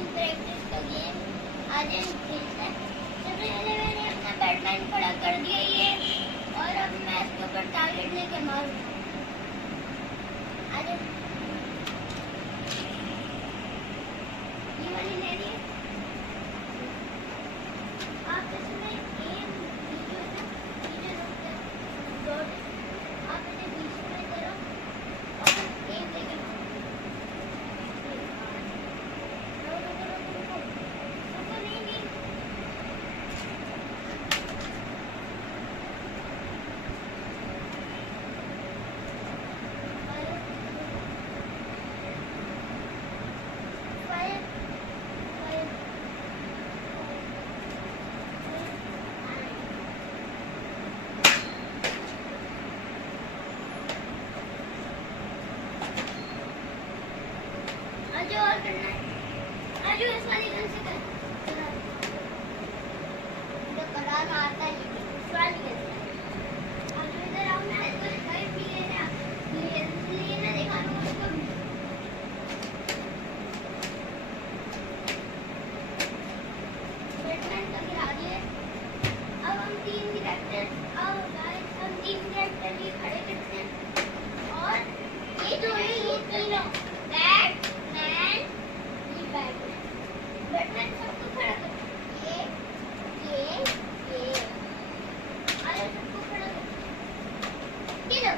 Team practice का game आज हम खेलते हैं। सबसे पहले मैंने अपना बैटमैन खड़ा कर दिया ये, और अब मैं इसके ऊपर टारगेट लेके मारूंगा। आज ये वाली लेनी है। आप इसमें एम वीडियो है, वीडियो रोकते डॉट आप इसे बीच में करो और एम लेके मारो। नहीं और करना है। आज इस वाली गन से कर तो कराना आता है, इस वाली गन से आज इधर आओ ना, इसको साइड भी लेना ये ना दिखा दूं उसको। बैटमैन का गिरा दिए। अब हम तीन कैरेक्टर, अब गाइस हम तीन कैरेक्टर ये खड़े करते हैं, और ये जो है ये तीनों बैटमैन सबको खड़ा कर, ये अरे सबको खड़ा कर, ये लो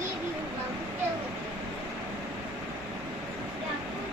ये भी होगा क्या होगा क्या बोल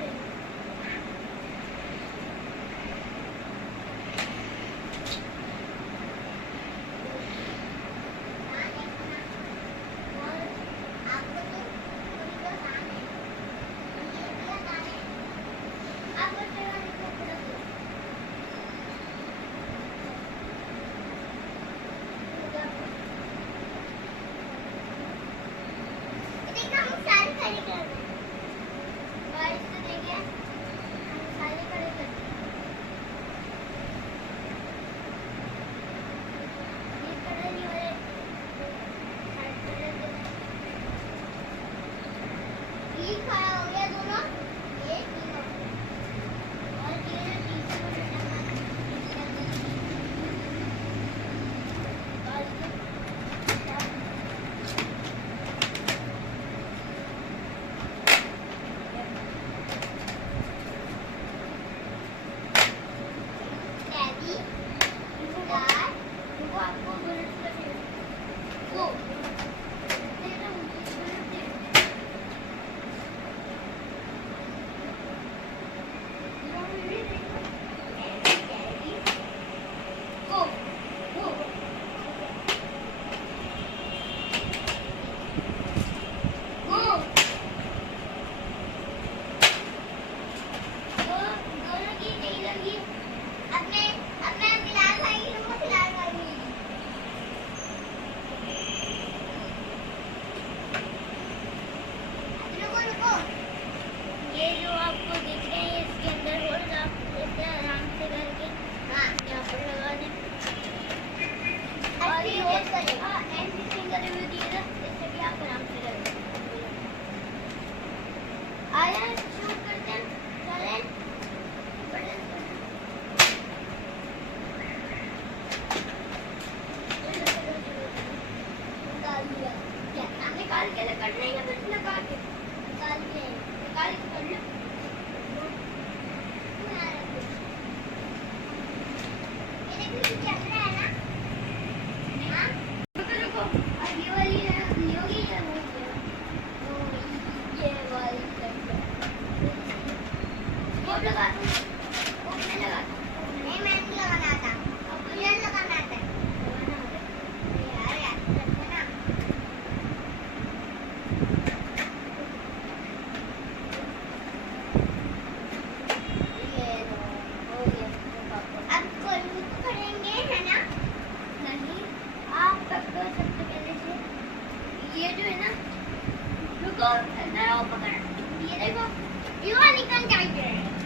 निकाल के कट नहीं है, बस निकाल के कर लो। ये जो है ना, रुको, पकड़, ये देखो, ये वाली निकल जाएगी।